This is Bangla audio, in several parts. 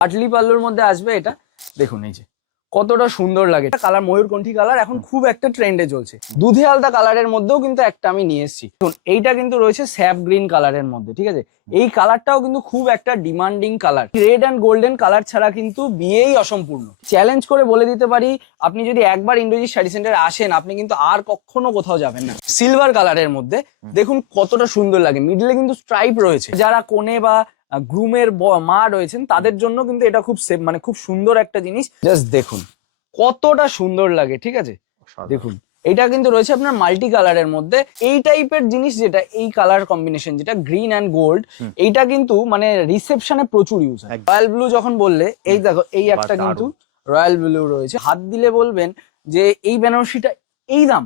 পাটলি পাল্লুর মধ্যে আসবে এটা। দেখুন এই যে কতটা সুন্দর লাগে। কালার ময়ূরকণ্ঠী কালার এখন খুব একটা ট্রেন্ডে চলছে। দুধে আলতা কালারের মধ্যেও কিন্তু একটা আমি নিয়ে এসেছি। দেখুন এইটা কিন্তু রয়েছে স্যাপ গ্রিন কালারের মধ্যে ঠিক আছে? এই কালারটাও কিন্তু খুব একটা demanding colour. Red and golden colour ছাড়া কিন্তু বিয়েই অসম্পূর্ণ। চ্যালেঞ্জ করে বলে দিতে পারি আপনি যদি একবার ইন্ডোজি শাড়ি সেন্টারে আসেন আপনি কিন্তু আর কখনো কোথাও যাবেন না। সিলভার কালারের মধ্যে দেখুন কতটা সুন্দর লাগে। মিডলে কিন্তু স্ট্রাইপ রয়েছে। যারা কোণে বা গ্রুমের মা রয়েছেন তাদের জন্য কিন্তু এটা খুব সেফ মানে খুব সুন্দর একটা জিনিস। জাস্ট দেখুন। কতটা সুন্দর লাগে ঠিক আছে? দেখুন এটা কিন্তু রয়েছে আপনার মাল্টি কালারের মধ্যে। এই টাইপের জিনিস যেটা এই কালার কম্বিনেশন যেটা গ্রিন অ্যান্ড গোল্ড। এইটা কিন্তু মানে রিসেপশনে প্রচুর ইউজ হয়। রয়্যাল ব্লু যখন বললে এই দেখো এই একটা কিন্তু রয়্যাল ব্লু রয়েছে। হাত দিলে বলবেন যে এই বেনারসিটা এই দাম।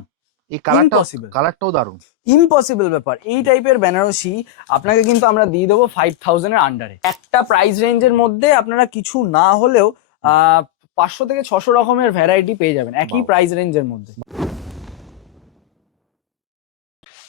এই কালারটা. কালারটাও দারুণ। ইম্পসিবল ব্যাপার। এই টাইপের বেনারসি আপনাকে কিন্তু আমরা দিয়ে দেবো ফাইভ থাউজেন্ডের আন্ডারে একটা প্রাইস রেঞ্জের মধ্যে আপনারা কিছু না হলেও আহ, পাঁচশো থেকে ছশো রকমের ভ্যারাইটি পেয়ে যাবেন। একই প্রাইস রেঞ্জের মধ্যে।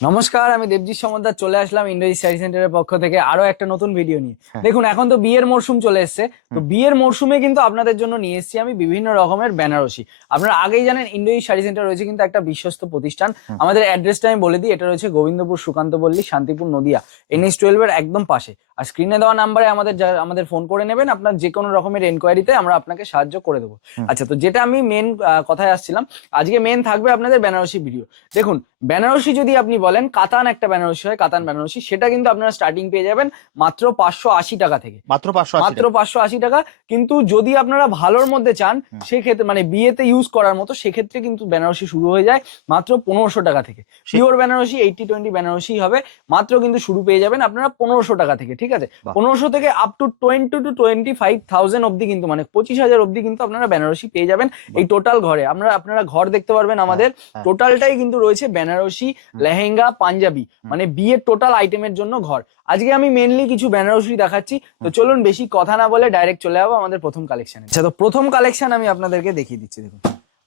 নমস্কার আমি দেবজি সমদ্দার চলে আসলাম ইন্ডোজি স্টাডি সেন্টারের পক্ষ থেকে আরও একটা নতুন ভিডিও নিয়ে। হ্যাঁ। দেখুন এখন তো বিয়ের মরশুম চলে এসছে। তো বিয়ের মরশুমে কিন্তু আপনাদের জন্য নিয়ে এসেছি আমি বিভিন্ন রকমের বেনারসি। আপনারা আগেই জানেন ইন্ডোজি শাড়ি সেন্টার রয়েছে কিন্তু একটা বিশ্বস্ত প্রতিষ্ঠান। আমাদের অ্যাড্রেসটা আমি বলে দিই এটা রয়েছে গোবিন্দপুর সুকান্ত পল্লী শান্তিপুর নদিয়া এনএস টুয়েলভের একদম পাশে। আর স্ক্রিনে দেওয়া নাম্বারে আমাদের আমাদের ফোন করে নেবেন আপনার যে কোনো রকমের এনকোয়ারিতে আমরা আপনাকে সাহায্য করে দেবো। আচ্ছা তো যেটা আমি মেন কথায় আসছিলাম আজকে মেন থাকবে আপনাদের বেনারসি ভিডিও দেখুন বেনারসি যদি আপনি বলেন কাতান একটা বেনারসি হয় কাতান বেনারসি সেটা কিন্তু আপনারা স্টার্টিং পেয়ে যাবেন মাত্র পাঁচশো আশি টাকা থেকে। মাত্র পাঁচশো মাত্র পাঁচশো আশি টাকা কিন্তু যদি আপনারা ভালোর মধ্যে চান সেক্ষেত্রে মানে বিয়েতে ইউজ করার মতো সেক্ষেত্রে কিন্তু বেনারসি শুরু হয়ে যায় মাত্র পনেরোশো টাকা থেকে। Pure Banarasi eighty twenty Banarasi হবে মাত্র কিন্তু শুরু পেয়ে যাবেন আপনারা পনেরোশো টাকা থেকে ঠিক আছে? পনেরোশো থেকে up to twenty two twenty five thousand অব্দি কিন্তু মানে পঁচিশ হাজার অব্দি কিন্তু আপনারা বেনারসি পেয়ে যাবেন এই টোটাল ঘরে। আমরা আপনারা ঘর দেখতে পারবেন আমাদের। হ্যাঁ। টোটালটাই কিন্তু রয়েছে বেনারসি লেহেঙ্গা পাঞ্জাবি। মানে বিয়ের টোটাল আইটেমের জন্য ঘর। আজকে আমি মেনলি কিছু বেনারসি দেখাচ্ছি। তো চলুন বেশি কথা না বলে ডাইরেক্ট চলে যাব আমাদের প্রথম কালেকশনে আচ্ছা তো প্রথম কালেকশন আমি আপনাদেরকে দেখিয়ে দিচ্ছি দেখুন।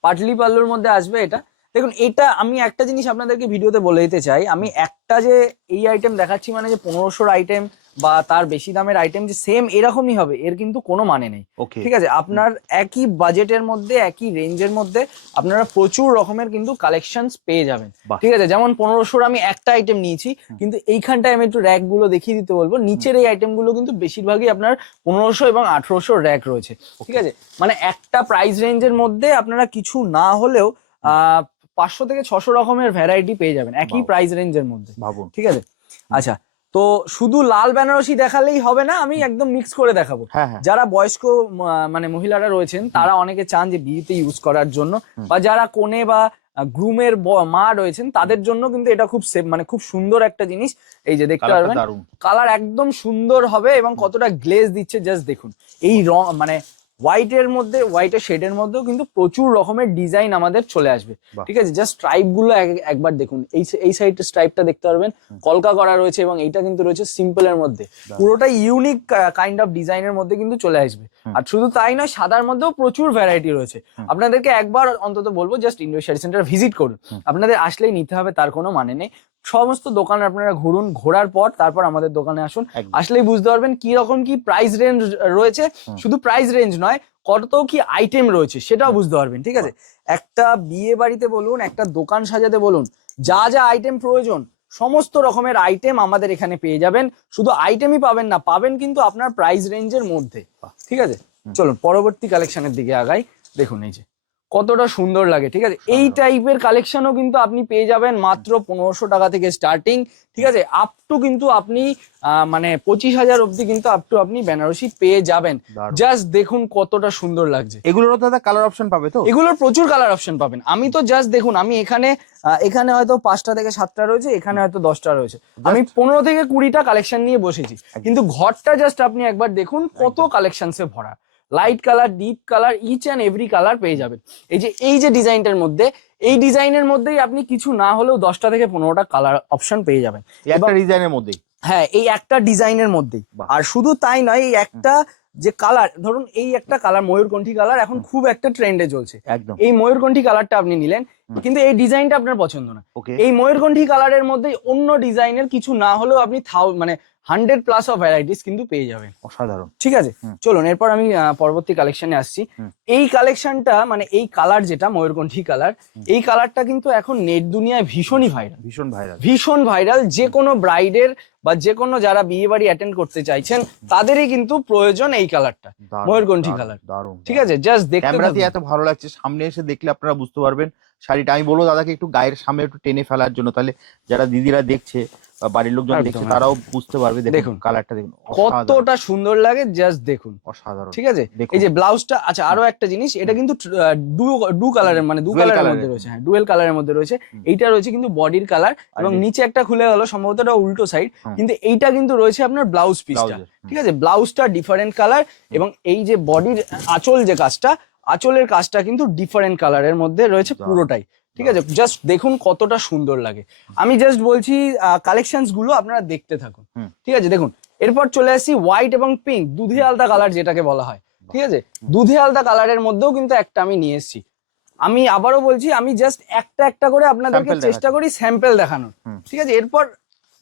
পাটলি পাল্লুর মধ্যে আসবে এটা। দেখুন এটা আমি একটা জিনিস আপনাদেরকে ভিডিওতে বলে দিতে চাই। আমি একটা যে এই আইটেম দেখাচ্ছি মানে যে পনেরোশোর আইটেম বা তার বেশি দামের আইটেম যে সেম এরকমই হবে এর কিন্তু কোনো মানে নেই। ঠিক আছে? আপনার একই বাজেটের মধ্যে একই রেঞ্জের মধ্যে আপনারা প্রচুর রকমের কিন্তু কালেকশনস পেয়ে যাবেন। ঠিক আছে? যেমন পনেরোশোর আমি একটা আইটেম নিয়েছি কিন্তু এইখানটায় আমি একটু র্যাকগুলো দেখিয়ে দিতে বলব। নিচের এই আইটেমগুলো কিন্তু বেশিরভাগই আপনার পনেরোশো এবং আঠারোশো র্যাক রয়েছে। ঠিক আছে? মানে একটা প্রাইস রেঞ্জের মধ্যে আপনারা কিছু না হলেও আহ পাঁচশো থেকে ছশো রকমের ভ্যারাইটি পেয়ে যাবেন একই প্রাইস রেঞ্জের মধ্যে। ভাবুন। ঠিক আছে? আচ্ছা তো শুধু লাল বেনারসি দেখালেই হবে না আমি একদম মিক্স করে দেখাবো। হ্যাঁ হ্যাঁ। যারা বয়স্ক মানে মহিলারা রয়েছেন তারা অনেকে চান যে বিয়েতে ইউজ করার জন্য বা যারা কোণে বা গ্রুমের মা রয়েছেন তাদের জন্য কিন্তু এটা খুব সেফ মানে খুব সুন্দর একটা জিনিস। এই যে দেখতে পারবেন কালার একদম সুন্দর হবে এবং কতটা গ্লেজ দিচ্ছে জাস্ট দেখুন। এই রং মানে হোয়াইটের মধ্যে হোয়াইটের শেডের মধ্যেও কিন্তু প্রচুর রকমের ডিজাইন আমাদের চলে আসবে। ঠিক আছে? জাস্ট স্ট্রাইপগুলো একবার দেখুন। এই এই সাইডের স্ট্রাইপটা দেখতে পারবেন। কলকা করা রয়েছে এবং এইটা কিন্তু রয়েছে সিম্পলের মধ্যে। বাহ। পুরোটা ইউনিক কাইন্ড অফ ডিজাইনের মধ্যে কিন্তু চলে আসবে। আর শুধু তাই নয় সাদার মধ্যেও প্রচুর ভ্যারাইটি রয়েছে। আপনাদেরকে একবার অন্তত বলব just Indo sari centre visit করুন। আপনাদের আসলেই নিতে হবে তার কোনো মানে নেই। সমস্ত দোকান আপনারা ঘুরুন ঘোরার পর তারপর আমাদের দোকানে আসুন। আসলেই বুঝতে পারবেন কি রকম কি প্রাইস রেঞ্জ রয়েছে। শুধু প্রাইস রেঞ্জ নয় কত কি আইটেম রয়েছে সেটাও বুঝতে পারবেন ঠিক আছে? একটা বিয়ে বাড়িতে বলুন একটা দোকান সাজাতে বলুন যা যা আইটেম প্রয়োজন সমস্ত রকমের আইটেম আমাদের এখানে পেয়ে যাবেন। শুধু আইটেমই পাবেন না পাবেন কিন্তু আপনার প্রাইস রেঞ্জের মধ্যে ঠিক আছে? চলুন পরবর্তী কালেকশনের দিকে আগাই। দেখুন এই যে কতটা সুন্দর লাগে ঠিক আছে? এই। টাইপের কালেকশনও কিন্তু আপনি পেয়ে যাবেন মাত্র পনেরোশো টাকা থেকে স্টার্টিং ঠিক আছে? আপ টু কিন্তু আপনি মানে পঁচিশ হাজার অব্দি কিন্তু আপ টু আপনি বেনারসি পেয়ে যাবেন। জাস্ট দেখুন কতটা সুন্দর লাগছে। এগুলোরও দাদা কালার অপশন পাবে তো? এগুলোর প্রচুর কালার অপশন পাবেন। আমি তো জাস্ট দেখুন আমি এখানে এখানে হয়তো পাঁচটা থেকে সাতটা রয়েছে এখানে হয়তো দশটা রয়েছে। আমি পনেরো থেকে কুড়িটা কালেকশন নিয়ে বসেছি। কিন্তু ঘরটা জাস্ট আপনি একবার দেখুন কত কালেকশনসে ভরা। Light colour deep colour each and every colour পেয়ে যাবেন। এই যে এই যে ডিজাইনটার মধ্যে এই ডিজাইনের মধ্যেই আপনি কিছু না হলেও দশটা থেকে পনেরোটা কালার অপশন পেয়ে যাবেন। একটা ডিজাইনের মধ্যেই। হ্যাঁ এই একটা ডিজাইনের মধ্যেই। আর শুধু তাই নয় এই একটা যে কালার ধরুন এই একটা কালার ময়ূরকণ্ঠী কালার এখন খুব একটা ট্রেন্ডে চলছে। একদম। এই ময়ূরকণ্ঠী কালারটা আপনি নিলেন কিন্তু এই ডিজাইনটা আপনার পছন্দ না। এই ময়ূরকণ্ঠী কালারের মধ্যে অন্য ডিজাইনের কিছু না হলেও আপনি থাউ মানে হান্ড্রেড প্লাস অফ ভ্যারাইটিস কিন্তু পেয়ে যাবেন। অসাধারণ। ঠিক আছে? চলুন এরপর আমি পরবর্তী কালেকশনে আসছি। এই কালেকশনটা মানে এই কালার যেটা ময়ূরকণ্ঠী কালার এই কালারটা কিন্তু এখন নেট দুনিয়ায় ভীষণই ভাইরাল ভীষণ ভাইরাল ভীষণ ভাইরাল যে কোনো ব্রাইডের বা যে কোনো যারা বিয়ে বাড়ি অ্যাটেন্ড করতে চাইছেন তাদেরই কিন্তু প্রয়োজন এই কালারটা ময়ূরকণ্ঠী কালার ঠিক আছে? জাস্ট দেখতে। এত ভালো লাগছে সামনে এসে দেখলে আপনারা বুঝতে পারবেন শাড়িটা। আমি বলব দাদাকে একটু গায়ের সামনে একটু টেনে ফেলার জন্য। তাহলে যারা দিদিরা দেখছে বা বাড়ির লোকজন একদম, দেখছে তারাও বুঝতে পারবে দেখুন। কালারটা দেখুন। কতটা সুন্দর লাগে জাস্ট দেখুন। অসাধারণ। ঠিক আছে? এই যে ব্লাউজটা আচ্ছা আরও একটা জিনিস এটা কিন্তু ডু ডু কালারের মানে দু কালারের মধ্যে রয়েছে হ্যাঁ ডুয়েল কালারের মধ্যে রয়েছে। এইটা রয়েছে কিন্তু বডির কালার এবং নিচে একটা খুলে গেল সম্ভবত এটা উল্টো সাইড কিন্তু এইটা কিন্তু রয়েছে আপনার ব্লাউজ পিসটা। ঠিক আছে? ব্লাউজটা ডিফারেন্ট কালার এবং এই যে বডির আঁচল যে কাজটা আঁচলের কাজটা কিন্তু ডিফারেন্ট কালারের মধ্যে রয়েছে পুরোটাই ঠিক আছে? জাস্ট দেখুন কতটা সুন্দর লাগে। আমি জাস্ট বলছি কালেকশনসগুলো আপনারা দেখতে থাকুন ঠিক আছে? দেখুন এরপর চলে আসি হোয়াইট এবং পিঙ্ক দুধে আলতা কালার যেটাকে বলা হয় ঠিক আছে? দুধে আলতা কালারের মধ্যেও কিন্তু একটা আমি নিয়ে এসেছি। আমি আবারও বলছি আমি জাস্ট একটা একটা করে আপনাদেরকে চেষ্টা করি স্যাম্পেল দেখানোর ঠিক আছে? এরপর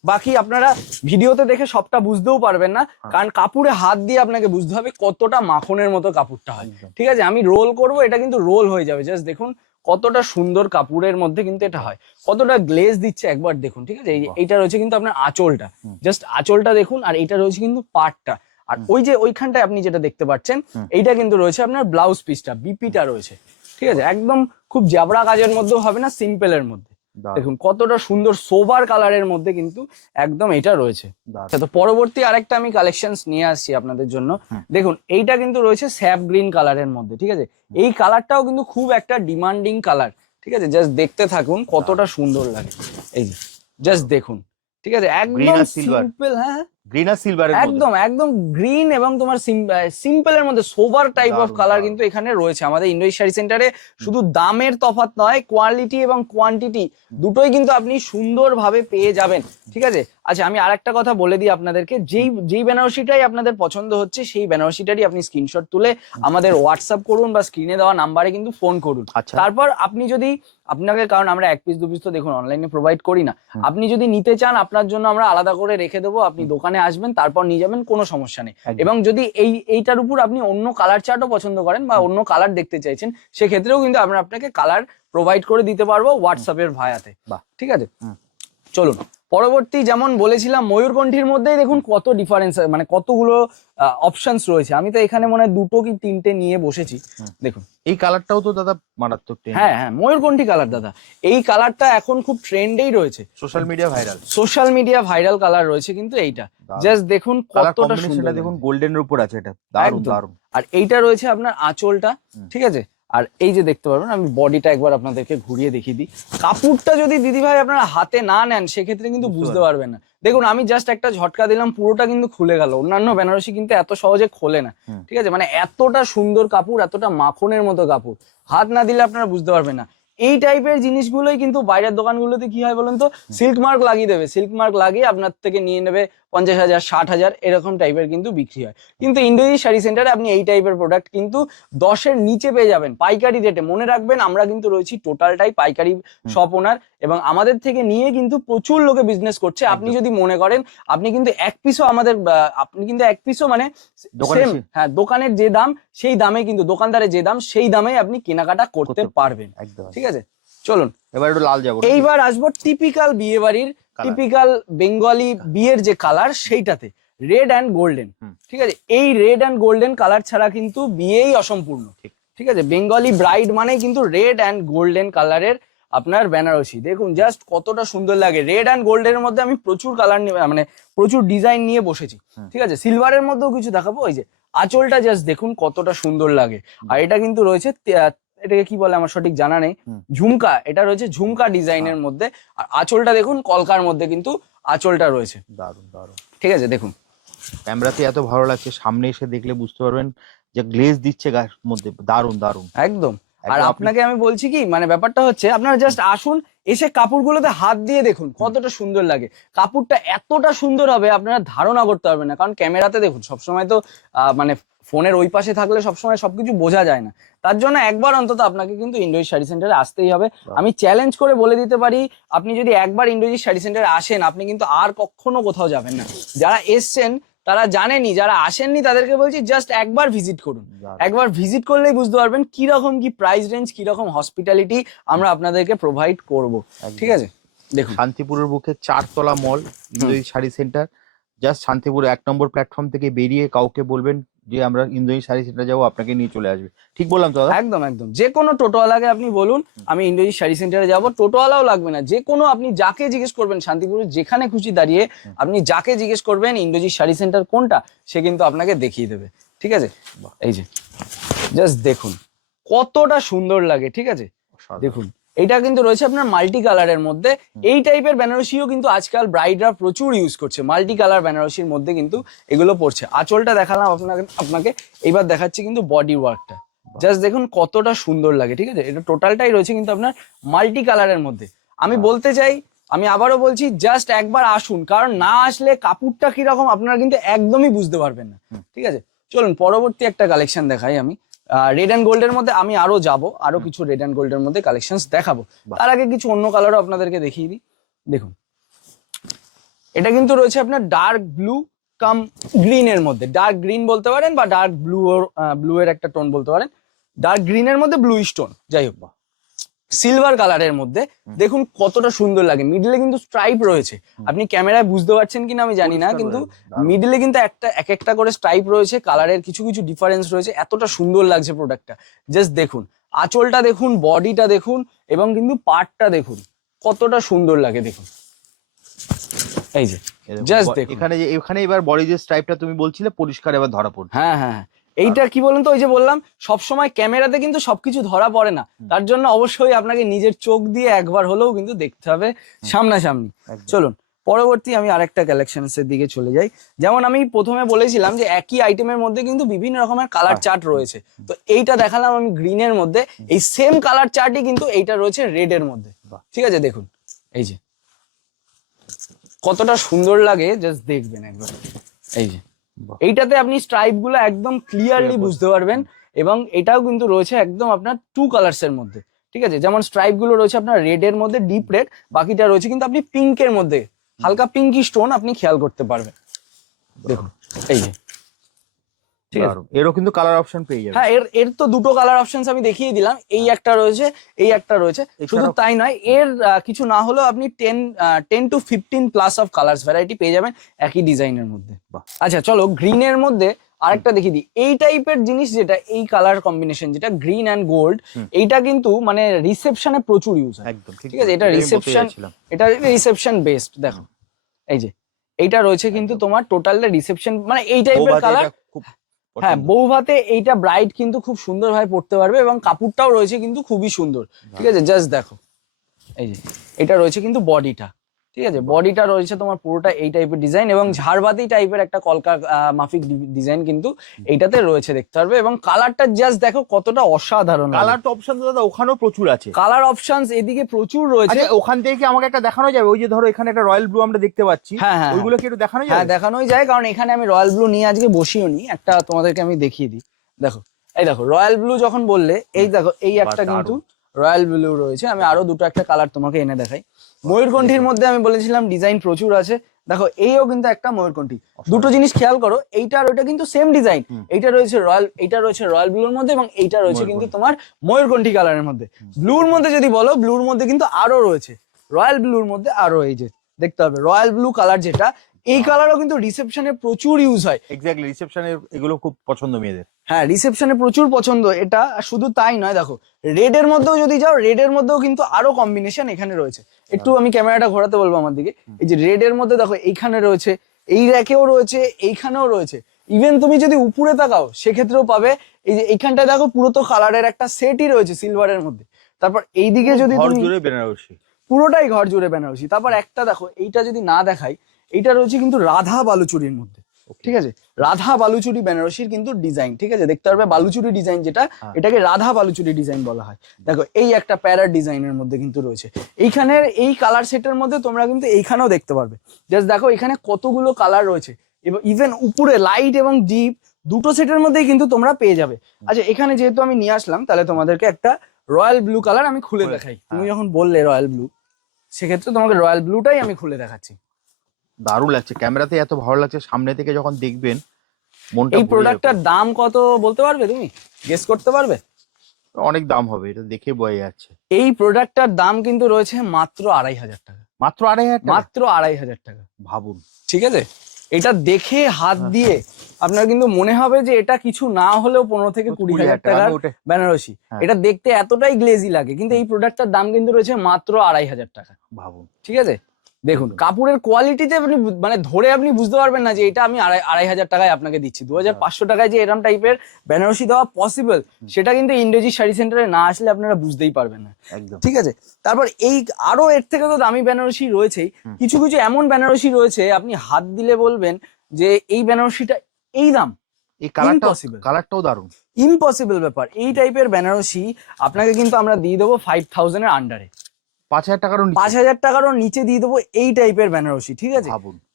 বাকি আপনারা ভিডিওতে দেখে সবটা বুঝতেও পারবেন না। হ্যাঁ। কারণ কাপড়ে হাত দিয়ে আপনাকে বুঝতে হবে কতটা মাখনের মতো কাপড়টা হয়। ঠিক আছে আমি রোল করব এটা কিন্তু রোল হয়ে যাবে। জাস্ট দেখুন কতটা সুন্দর কাপড়ের মধ্যে কিন্তু এটা হয়। কতটা গ্লেজ দিচ্ছে একবার দেখুন ঠিক আছে। এইটা রয়েছে কিন্তু আপনার আঁচলটা। জাস্ট আঁচলটা দেখুন আর এইটা রয়েছে কিন্তু পাটটা। আর ওই যে ওইখানটায় আপনি যেটা দেখতে পাচ্ছেন এইটা কিন্তু রয়েছে আপনার ব্লাউজ পিসটা বিপিটা রয়েছে। ঠিক আছে? একদম খুব জাবরা কাজের মধ্যেও হবে না সিম্পলের মধ্যে। দেখুন কতটা সুন্দর সোবার কালারের মধ্যে কিন্তু একদম এটা রয়েছে। আচ্ছা তো পরবর্তী আরেকটা আমি কালেকশন নিয়ে আসছি আপনাদের জন্য। দেখুন এইটা কিন্তু রয়েছে স্যাপ গ্রিন কালারের মধ্যে ঠিক আছে? এই কালারটাও কিন্তু খুব একটা ডিমান্ডিং কালার ঠিক আছে? জাস্ট দেখতে থাকুন কতটা সুন্দর লাগে। এই জাস্ট দেখুন ঠিক আছে? একদম সিম্পল হ্যাঁ গ্রিন আর সিলভারের একদম একদম গ্রিন এবং তোমার সিম্পলের মধ্যে সোবার টাইপ অফ কালার কিন্তু এখানে রয়েছে। আমাদের ইন্ডো শাড়ি সেন্টারে শুধু দামের তফাৎ নয় কোয়ালিটি এবং কোয়ান্টিটি দুটোই কিন্তু আপনি সুন্দরভাবে পেয়ে যাবেন। ঠিক আছে? আচ্ছা আমি আর একটা কথা বলে দিই আপনাদেরকে। যেই যেই বেনারসিটাই আপনাদের পছন্দ হচ্ছে সেই বেনারসিটারই আপনি স্ক্রিনশট তুলে আমাদের হোয়াটসঅ্যাপ করুন বা স্ক্রিনে দেওয়া নাম্বারে কিন্তু ফোন করুন। আচ্ছা। তারপর আপনি যদি আপনাকে কারণ আমরা এক পিস দু পিস তো দেখুন অনলাইনে প্রোভাইড করি না। আপনি যদি নিতে চান আপনার জন্য আমরা আলাদা করে রেখে দেবো। আপনি দোকানে আসবেন তারপর নিয়ে যাবেন কোনো সমস্যা নেই। এবং যদি এই এইটার উপর আপনি অন্য কালার চার্টও পছন্দ করেন বা অন্য কালার দেখতে চাইছেন সেক্ষেত্রেও কিন্তু আমরা আপনাকে কালার প্রোভাইড করে দিতে পারব হোয়াটসঅ্যাপের ভায়াতে। বা ঠিক আছে? চলুন। পরবর্তী যেমন বলেছিলাম ময়ূরকণ্ঠীর মধ্যেই দেখুন কত ডিফারেন্স মানে কতগুলো অপশনস রয়েছে। আমি তো এখানে মনে হয় দুটো কি তিনটে নিয়ে বসেছি। দেখুন। এই কালারটাও তো দাদা মারাত্মক হ্যাঁ হ্যাঁ ময়ূরকণ্ঠী কালার দাদা। এই কালারটা এখন খুব ট্রেন্ডেই রয়েছে। Social media viral social media viral colour রয়েছে কিন্তু এইটা। জাস্ট দেখুন কতটা সুন্দর। দেখুন। গোল্ডেনের উপর আছে এটা। দারুণ। দারুণ। আর এইটা রয়েছে আপনার আঁচলটা ঠিক আছে? আর এই যে দেখতে পারবেন আমি বডিটা একবার আপনাদেরকে ঘুরিয়ে দেখিয়ে দিই। কাপড়টা যদি দিদি ভাই আপনারা হাতে না নেন সেক্ষেত্রে কিন্তু বুঝতে বুঝতে পারবেন না। দেখুন আমি জাস্ট একটা ঝটকা দিলাম পুরোটা কিন্তু খুলে গেল। অন্যান্য বেনারসি কিন্তু এত সহজে খোলে না। ঠিক আছে? মানে এতটা সুন্দর কাপড় এতটা মাখনের মতো কাপড়। হাত না দিলে আপনারা বুঝতে পারবেন না। এই টাইপের জিনিসগুলোই কিন্তু বাইরের দোকানগুলোতে কি হয় বলুন তো? সিল্ক মার্ক লাগিয়ে দেবে। সিল্ক মার্ক লাগিয়ে আপনার থেকে নিয়ে নেবে পঞ্চাশ হাজার ষাট হাজার এরকম টাইপের কিন্তু বিক্রি হয়। কিন্তু ইন্ডোজি শাড়ি সেন্টারে আপনি এই টাইপের প্রোডাক্ট কিন্তু দশের নিচে পেয়ে যাবেন পাইকারি রেটে মনে রাখবেন আমরা কিন্তু রয়েছি টোটালটাই পাইকারি শপ ওনার এবং আমাদের থেকে নিয়ে কিন্তু প্রচুর লোকে বিজনেস করছে। আপনি যদি মনে করেন আপনি কিন্তু এক পিসও আমাদের আপনি কিন্তু এক পিসও মানে দোকানের হ্যাঁ দোকানের যে দাম সেই দামে কিন্তু দোকানদারের যে দাম সেই দামে আপনি কেনাকাটা করতে পারবেন। একদম। ঠিক আছে? চলুন। এবার একটু লাল যাব এইবার আসব টিপিক্যাল বিয়ে বাড়ির। টিপিক্যাল বেঙ্গলি বিয়ের যে কালার সেইটাতে রেড অ্যান্ড গোল্ডেন ঠিক আছে? এই রেড অ্যান্ড গোল্ডেন কালার ছাড়া কিন্তু বিয়েই অসম্পূর্ণ। ঠিক। আছে? বেঙ্গলি ব্রাইড মানে কিন্তু রেড অ্যান্ড গোল্ডেন কালারের আপনার বেনারসি। দেখুন জাস্ট কতটা সুন্দর লাগে। রেড অ্যান্ড গোল্ডেনের মধ্যে আমি প্রচুর কালার নিয়ে মানে প্রচুর ডিজাইন নিয়ে বসেছি। ঠিক আছে? সিলভারের মধ্যেও কিছু দেখাবো? ওই যে আঁচলটা জাস্ট দেখুন কতটা সুন্দর লাগে। আর এটা কিন্তু রয়েছে এটাকে কি বলে আমার সঠিক জানা নেই। ঝুমকা এটা রয়েছে ঝুমকা ডিজাইনের মধ্যে। আর আঁচলটা দেখুন কলকার মধ্যে কিন্তু আঁচলটা রয়েছে। দারুণ দারুণ। ঠিক আছে দেখুন। ক্যামেরাতে এত ভালো লাগছে সামনে এসে দেখলে বুঝতে পারবেন যে গ্লেজ দিচ্ছে গায়ের মধ্যে। দারুণ দারুণ। একদম। আর আপনাকে আমি বলছি কি মানে ব্যাপারটা হচ্ছে আপনারা জাস্ট আসুন এসে কাপড়গুলোতে হাত দিয়ে দেখুন কতটা সুন্দর লাগে। কাপড়টা এতটা সুন্দর হবে আপনারা ধারণা করতে পারবেন না। কারণ ক্যামেরাতে দেখুন সবসময় তো আহ, মানে ফোনের ওই পাশে থাকলে সবসময় সবকিছু বোঝা যায় না। তার জন্য একবার অন্তত আপনাকে কিন্তু ইন্ডোজি শাড়ি সেন্টারে আসতেই হবে। আমি চ্যালেঞ্জ করে বলে দিতে পারি আপনি যদি একবার ইন্ডোজি শাড়ি সেন্টারে আসেন আপনি কিন্তু আর কখনো কোথাও যাবেন না। যারা এসছেন তারা জানেনি যারা আসেননি তাদেরকে বলছি জাস্ট একবার ভিজিট করুন। একবার ভিজিট করলেই বুঝতে পারবেন কি রকম কি প্রাইস রেঞ্জ কি রকম হসপিটালিটি আমরা আপনাদেরকে প্রোভাইড করব। ঠিক আছে? দেখুন। শান্তিপুরের বুকে চারতলা mall sari centre just Shantipur এক নম্বর প্ল্যাটফর্ম থেকে বেরিয়ে কাউকে বলবেন যে আমরা ইন্দ্রজিৎ শাড়ি সেন্টার যাব আপনাকে নিয়ে চলে আসবে। ঠিক বললাম তো দাদা? একদম একদম। যে কোনো টোটোওয়ালাকে আপনি বলুন আমি ইন্ডোজি শাড়ি সেন্টারে যাব। টোটোওয়ালাও লাগবে না। যে কোনো আপনি যাকে জিজ্ঞেস করবেন শান্তিপুরে যেখানে খুশি দাঁড়িয়ে আপনি যাকে জিজ্ঞেস করবেন ইন্ডোজি শাড়ি সেন্টার কোনটা? সে কিন্তু আপনাকে দেখিয়ে দেবে। ঠিক আছে? এই যে জাস্ট দেখুন। কতটা সুন্দর লাগে ঠিক আছে? দেখুন এটা কিন্তু রয়েছে আপনার মাল্টি কালারের মধ্যে এই টাইপের বেনারসিও কিন্তু আজকাল ব্রাইডরা প্রচুর ইউজ করছে। মাল্টি কালার বেনারসির মধ্যে কিন্তু এগুলো পড়ছে। আঁচলটা দেখালাম আপনাকে আপনাকে। এবার দেখাচ্ছি কিন্তু বডি ওয়ার্কটা জাস্ট দেখুন কতটা সুন্দর লাগে ঠিক আছে? এটা টোটালটাই রয়েছে কিন্তু আপনার মাল্টি কালারের মধ্যে। আমি বলতে চাই আমি আবারও বলছি জাস্ট একবার আসুন। কারণ না আসলে কাপড়টা কীরকম আপনারা কিন্তু একদমই বুঝতে পারবেন না। ঠিক আছে? চলুন পরবর্তী একটা কালেকশন দেখাই আমি। রেড অ্যান্ড গোল্ডের মধ্যে আমি আরও যাব আরও কিছু রেড অ্যান্ড গোল্ডের মধ্যে কালেকশন দেখাবো। তার আগে কিছু অন্য কালারও আপনাদেরকে দেখিয়ে দিই। দেখুন এটা কিন্তু রয়েছে আপনার ডার্ক ব্লু কাম গ্রিন এর মধ্যে। ডার্ক গ্রিন বলতে পারেন বা ডার্ক ব্লু ব্লু এর একটা টোন বলতে পারেন। ডার্ক গ্রিন এর মধ্যে ব্লু স্টোন যাই হোক সিলভার কালারের মধ্যে। দেখুন কতটা সুন্দর লাগে। মিডলে কিন্তু স্ট্রাইপ রয়েছে। আপনি ক্যামেরায় বুঝতে পারছেন কিনা আমি জানি না কিন্তু। মিডলে কিন্তু একটা এক একটা করে স্ট্রাইপ রয়েছে কালারের কিছু কিছু ডিফারেন্স রয়েছে। এতটা সুন্দর লাগছে প্রোডাক্টটা জাস্ট দেখুন। আঁচলটা দেখুন বডিটা দেখুন এবং কিন্তু পার্টটা দেখুন। কতটা সুন্দর লাগে দেখুন। এই যে জাস্ট দেখুন। এখানে যে এখানে এবার বডি যে স্ট্রাইপটা তুমি বলছিলে পরিষ্কার এবার ধরা পড়ছে। হ্যাঁ হ্যাঁ হ্যাঁ। এইটা কি বলুন তো? ওই যে বললাম সবসময় ক্যামেরাতে কিন্তু সবকিছু ধরা পড়ে না। তার জন্য অবশ্যই আপনাকে নিজের চোখ দিয়ে একবার হলেও কিন্তু দেখতে হবে সামনাসামনি। চলুন পরবর্তী আমি আরেকটা কালেকশনস এর দিকে চলে যাই। যেমন আমি প্রথমে বলেছিলাম যে একই আইটেমের মধ্যে কিন্তু বিভিন্ন রকমের কালার। চার্ট রয়েছে। তো এইটা দেখালাম আমি গ্রিনের মধ্যে। এই সেম কালার চার্টই কিন্তু এইটা রয়েছে রেড এর মধ্যে। ঠিক আছে দেখুন। এই যে। কতটা সুন্দর লাগে জাস্ট দেখবেন একবার। এই যে। এইটাতে আপনি স্ট্রাইপগুলো একদম ক্লিয়ারলি বুঝতে পারবেন এবং এটাও কিন্তু রয়েছে একদম আপনার টু কালার্স এর মধ্যে ঠিক আছে? যেমন স্ট্রাইপগুলো রয়েছে আপনার রেড এর মধ্যে ডিপ রেড বাকিটা রয়েছে কিন্তু আপনি পিঙ্ক এর মধ্যে হালকা পিঙ্কি স্টোন আপনি খেয়াল করতে পারবেন। দেখুন এই যে। ঠিক আছে? এরও কিন্তু কালার অপশন পেয়ে যাবে। হ্যাঁ এর এর তো দুটো কালার অপশনস আমি দেখিয়ে দিলাম। এই একটা রয়েছে এই একটা রয়েছে। শুধু তাই নয় এর কিছু না হলেও আপনি ten ten to fifteen plus of colours variety পেয়ে যাবেন একই ডিজাইনের মধ্যে। আচ্ছা চলো গ্রিনের মধ্যে আরেকটা দেখিয়ে দিই। এই টাইপের জিনিস যেটা এই কালার কম্বিনেশন যেটা গ্রিন অ্যান্ড গোল্ড এইটা কিন্তু মানে রিসেপশনে প্রচুর ইউজ হয়। একদম ঠিক আছে, এটা যাচ্ছিলাম। এটা রিসেপশন বেসড দেখো। এই যে এইটা রয়েছে কিন্তু তোমার টোটালটা রিসেপশন মানে এই টাইপের কালার হ্যাঁ বউ ভাতে এইটা ব্রাইট কিন্তু খুব সুন্দর ভাবে পড়তে পারবে এবং কাপড়টাও রয়েছে কিন্তু খুবই সুন্দর। ঠিক আছে? জাস্ট দেখো। এই যে এটা রয়েছে কিন্তু বডিটা ঠিক আছে? বডিটা রয়েছে তোমার পুরোটা এই টাইপের ডিজাইন এবং ঝাড়বাতি টাইপের একটা কলকা মাফিক ডিজাইন কিন্তু এইটাতে রয়েছে দেখতে পারবে এবং কালারটা জাস্ট দেখো কতটা অসাধারণ কালার তো অপশন দাদা ওখানেও প্রচুর আছে। কালার অপশনস এদিকে প্রচুর রয়েছে। আচ্ছা ওখান থেকে কি আমাকে একটা দেখানো যাবে? ওই যে ধরো এখানে একটা রয়্যাল ব্লু আমরা দেখতে পাচ্ছি। হ্যাঁ হ্যাঁ ওইগুলো কি একটু দেখানো হ্যাঁ দেখানোই যায় কারণ এখানে আমি রয়্যাল ব্লু নিয়ে আজকে বসিও নি। একটা তোমাদেরকে আমি দেখিয়ে দিই। দেখো এই দেখো রয়্যাল ব্লু যখন বললে এই দেখো এই একটা কিন্তু রয়্যাল ব্লু রয়েছে। আমি আরও দুটো একটা কালার তোমাকে এনে দেখাই। ময়ূরকণ্ঠীর মধ্যে আমি বলেছিলাম ডিজাইন প্রচুর আছে। দেখো এইও কিন্তু একটা ময়ূরকণ্ঠী। দুটো জিনিস খেয়াল করো এইটা আর ওইটা কিন্তু সেম ডিজাইন এইটা রয়েছে রয়্যাল এইটা রয়েছে রয়্যাল ব্লুর মধ্যে এবং এইটা রয়েছে কিন্তু। তোমার ময়ূরকণ্ঠী কালারের মধ্যে। ব্লুর মধ্যে যদি বলো ব্লুর মধ্যে কিন্তু আরও রয়েছে। রয়্যাল ব্লুর মধ্যে আরও এই যে দেখতে হবে। রয়্যাল ব্লু কালার যেটা এই কালারও কিন্তু রিসেপশনে প্রচুর ইউজ হয়। এক্স্যাক্টলি রিসেপশনের এগুলো খুব পছন্দ মেয়েদের। হ্যাঁ রিসেপশনে প্রচুর পছন্দ। এটা শুধু তাই নয় দেখো রেড এর মধ্যেও যদি যাও রেড এর মধ্যেও কিন্তু আরও কম্বিনেশন এখানে রয়েছে। একটু আমি ক্যামেরাটা ঘোরাতে বলব আমার দিকে। এই যে রেড এর মধ্যে দেখো এইখানে রয়েছে এই র্যাকেও রয়েছে এইখানেও রয়েছে। ইভেন তুমি যদি উপরে তাকাও সেক্ষেত্রেও পাবে। এই যে এইখানটায় দেখো পুরো তো কালারের একটা সেটই রয়েছে সিলভারের মধ্যে। তারপর এইদিকে যদি ঘর জুড়ে বেনারসি। পুরোটাই ঘর জুড়ে বেনারসি। তারপর একটা দেখো এইটা যদি না দেখাই এইটা রয়েছে কিন্তু রাধা বালুচুরির মধ্যে। ঠিক আছে? রাধা বালুচুরি বেনারসির কিন্তু ডিজাইন ঠিক আছে? দেখতে পারবে বালুচুরি ডিজাইন যেটা হ্যাঁ। এটাকে রাধা বালুচুরি ডিজাইন বলা হয়। দেখো এই একটা প্যারার ডিজাইনের মধ্যে কিন্তু রয়েছে। এইখানের এই কালার সেটের মধ্যে তোমরা কিন্তু এইখানেও দেখতে পারবে। জাস্ট দেখো এখানে কতগুলো কালার রয়েছে। এবং ইভেন উপরে লাইট এবং ডিপ দুটো সেটের মধ্যেই কিন্তু তোমরা পেয়ে যাবে। আচ্ছা এখানে যেহেতু আমি নিয়ে আসলাম তাহলে তোমাদেরকে একটা রয়্যাল ব্লু কালার আমি খুলে দেখাই। তুমি হ্যাঁ। যখন বললে রয়্যাল ব্লু সেক্ষেত্রে তোমাকে রয়্যাল ব্লুটাই আমি খুলে দেখাচ্ছি। দারুণ লাগছে। ক্যামেরাতে এত ভালো লাগছে সামনে থেকে যখন দেখবেন মনটা এই প্রোডাক্টটার দাম কত বলতে পারবে তুমি? গেস করতে পারবে? অনেক দাম হবে এটা দেখে বোঝা যাচ্ছে। এই প্রোডাক্টটার দাম কিন্তু রয়েছে মাত্র আড়াই হাজার টাকা। মাত্র আড়াই হাজার মাত্র আড়াই হাজার টাকা। ভাবুন। ঠিক আছে? এটা দেখে হাত দিয়ে আপনার কিন্তু মনে হবে যে এটা কিছু না হলেও পনেরো থেকে কুড়ি হাজার টাকার বেনারসি। হ্যাঁ। এটা দেখতে এতটাই গ্লেজি লাগে কিন্তু এই প্রোডাক্টটার দাম কিন্তু রয়েছে মাত্র আড়াই হাজার টাকা। ভাবুন। ঠিক আছে? দেখুন। কাপড়ের কোয়ালিটিতে আপনি মানে ধরে আপনি বুঝতে পারবেন না যে এটা আমি আড়াই আড়াই হাজার টাকায় আপনাকে দিচ্ছি। দু হাজার পাঁচশো টাকায় যে এরম টাইপের বেনারসি দেওয়া পসিবল সেটা কিন্তু ইন্ডোজি শাড়ি সেন্টারে না আসলে আপনারা বুঝতেই পারবেন না। একদম। ঠিক আছে? তারপর এই আরও এর থেকে তো দামি বেনারসি রয়েছেই। কিছু কিছু এমন বেনারসি রয়েছে আপনি হাত দিলে বলবেন যে এই বেনারসিটা এই দাম। এই কালারটা. কালারটাও দারুণ। ইম্পসিবল ব্যাপার। এই টাইপের বেনারসি আপনাকে কিন্তু আমরা দিয়ে দেবো ফাইভ থাউজেন্ডের আন্ডারে পাঁচ হাজার টাকারও। পাঁচ হাজার টাকারও নিচে দিয়ে দেবো এই টাইপের বেনারসি ঠিক আছে?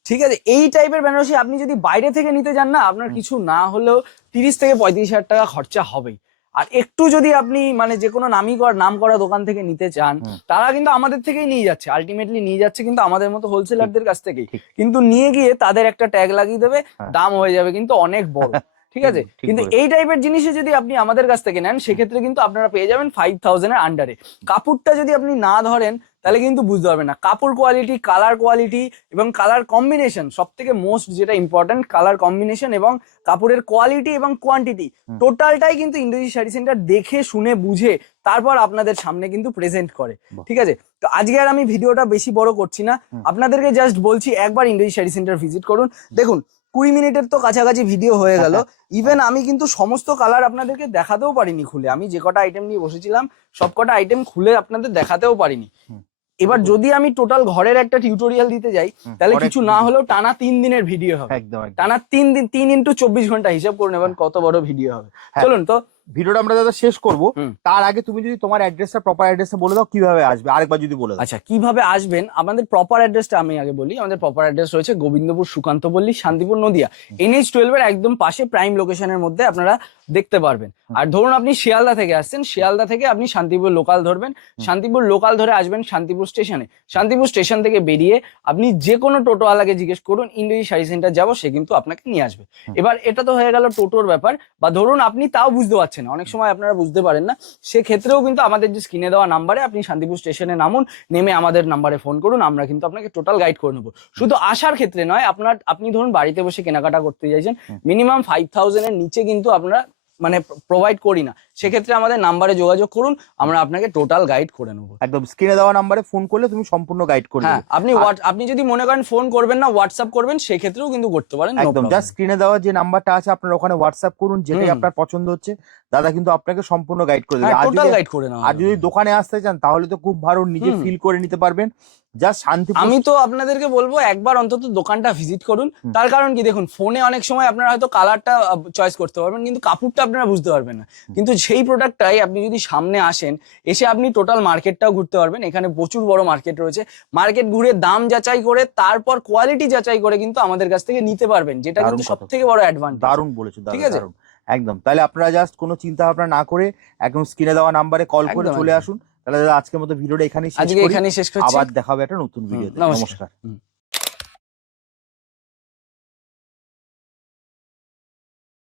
ঠিক আছে এই টাইপের বেনারসি আপনি যদি বাইরে থেকে নিতে যান না আপনার কিছু না হলেও তিরিশ থেকে পঁয়ত্রিশ হাজার টাকা খরচা হবেই। আর একটু যদি আপনি মানে যে কোনো নামি করা নাম করা দোকান থেকে নিতে চান তারা কিন্তু আমাদের থেকেই নিয়ে যাচ্ছে। আলটিমেটলি নিয়ে যাচ্ছে কিন্তু আমাদের মতো হোলসেলারদের কাছ থেকেই। কিন্তু নিয়ে গিয়ে তাদের একটা ট্যাগ লাগিয়ে দেবে হ্যাঁ। দাম হয়ে যাবে কিন্তু অনেক বড়। ঠিক আছে? কিন্তু। এই টাইপের জিনিসে যদি আপনি আমাদের কাছ থেকে নেন সেক্ষেত্রে কিন্তু আপনারা পেয়ে যাবেন ফাইভ থাউজেন্ডের আন্ডারে কাপড়টা যদি আপনি না ধরেন তাহলে কিন্তু বুঝতে পারবেন না। কাপড় কোয়ালিটি কালার কোয়ালিটি এবং কালার কম্বিনেশন সব থেকে মোস্ট যেটা ইম্পর্টেন্ট কালার কম্বিনেশন এবং কাপড়ের কোয়ালিটি এবং কোয়ান্টিটি টোটালটাই কিন্তু ইন্ডোজি শাড়ি সেন্টার দেখে শুনে বুঝে তারপর আপনাদের সামনে কিন্তু প্রেজেন্ট করে। ঠিক আছে? তো আজকে আর আমি ভিডিওটা বেশি বড় করছি না। আপনাদেরকে জাস্ট বলছি একবার ইন্ডোজি শাড়ি সেন্টার ভিজিট করুন। দেখুন কুড়ি মিনিটের তো কাছাকাছি ভিডিও হয়ে গেল। ইভেন আমি কিন্তু সমস্ত কালার আপনাদেরকে দেখাতেও পারিনি খুলে। আমি যে কটা আইটেম নিয়ে বসেছিলাম সব কটা আইটেম খুলে আপনাদের দেখাতেও পারিনি। এবার যদি আমি টোটাল ঘরের একটা টিউটোরিয়াল দিতে যাই তাহলে কিছু না হলেও টানা তিন দিনের ভিডিও হবে। টানা তিন দিন তিন ইন্টু চব্বিশ ঘণ্টা হিসাব করে নেবেন কত বড় ভিডিও হবে। হ্যাঁ। চলুন তো ভিডিওটা আমরা দাদা শেষ করব। তার আগে তুমি যদি তোমার অ্যাড্রেসটা প্রপার অ্যাড্রেসটা বলে দাও কীভাবে আসবে? আরেকবার যদি বলে দাও। আচ্ছা কীভাবে আসবেন? আমাদের প্রপার অ্যাড্রেসটা আমি আগে বলি। আমাদের প্রপার অ্যাড্রেস রয়েছে গোবিন্দপুর সুকান্ত পল্লী শান্তিপুর নদিয়া। এনএইচ টুয়েলভ এর একদম পাশে প্রাইম লোকেশনের মধ্যে আপনারা দেখতে পারবেন। আর ধরুন আপনি শিয়ালদা থেকে আসছেন শিয়ালদা থেকে আপনি শান্তিপুর লোকাল ধরবেন। শান্তিপুর লোকাল ধরে আসবেন শান্তিপুর স্টেশনে শান্তিপুর স্টেশন থেকে বেরিয়ে আপনি যে কোনো টোটোওয়ালাকে জিজ্ঞেস করুন ইন্ডোজি শাড়ি সেন্টার যাব সে কিন্তু আপনাকে নিয়ে আসবে। এবার এটা তো হয়ে গেল টোটোর ব্যাপার। বা ধরুন আপনি তাও বুঝতে পারছেন না অনেক সময় আপনারা বুঝতে পারেন না। সেক্ষেত্রেও কিন্তু আমাদের যে স্ক্রিনে দেওয়া নাম্বারে আপনি শান্তিপুর স্টেশনে নামুন নেমে আমাদের নাম্বারে ফোন করুন আমরা কিন্তু আপনাকে টোটাল গাইড করে নেব। শুধু আসার ক্ষেত্রে নয় আপনার আপনি ধরুন বাড়িতে বসে কেনাকাটা করতে চাইছেন মিনিমাম ফাইভ থাউজেন্ডের নিচে কিন্তু আপনারা মানে প্রোভাইড করি না। সেক্ষেত্রে আমাদের নাম্বারে যোগাযোগ করুন আমরা আপনাকে টোটাল গাইড করে নেব। একদম স্ক্রিনে দেওয়া নাম্বারে ফোন করলে তুমি সম্পূর্ণ গাইড করবে হ্যাঁ আপনি আপনি যদি মনে করেন ফোন করবেন না হোয়াটসঅ্যাপ করবেন সেক্ষেত্রেও কিন্তু করতে পারেন একদম. জাস্ট স্ক্রিনে দেওয়া যে নাম্বারটা আছে আপনার ওখানে হোয়াটসঅ্যাপ করুন যেটাই আপনার পছন্দ হচ্ছে দাদা কিন্তু আপনাকে সম্পূর্ণ গাইড করে দেবে। হ্যাঁ আর টোটাল যদি গাইড করে নেওয়া আর যদি দোকানে আসতে চান তাহলে তো খুব ভালো নিজে ফিল করে নিতে পারবেন। জাস্ট শান্তিপুর আমি তো আপনাদেরকে বলব একবার অন্তত দোকানটা ভিজিট করুন। তার কারণ কি দেখুন ফোনে অনেক সময় আপনারা হয়তো কালারটা চয়েস করতে পারবেন কিন্তু কাপড়টা আপনারা বুঝতে পারবেন না। কিন্তু সেই প্রোডাক্টটাই আপনি যদি সামনে আসেন এসে আপনি টোটাল মার্কেটটাও ঘুরতে পারবেন। এখানে প্রচুর বড় মার্কেট রয়েছে। মার্কেট ঘুরে দাম যাচাই করে তারপর কোয়ালিটি যাচাই করে কিন্তু আমাদের কাছ থেকে নিতে পারবেন যেটা কিন্তু সব থেকে বড় অ্যাডভান্টেজ দারুণ বলেছ ঠিক আছে? একদম। তাহলে আপনারা জাস্ট কোনো চিন্তা ভাবনা না করে একদম স্ক্রিনে দেওয়া নাম্বারে কল করে চলে আসুন। তাহলে আজকের মতো ভিডিওটা এখানেই শেষ করি। এখানেই শেষ করছি। আবার দেখা হবে একটা নতুন ভিডিওতে। নমস্কার।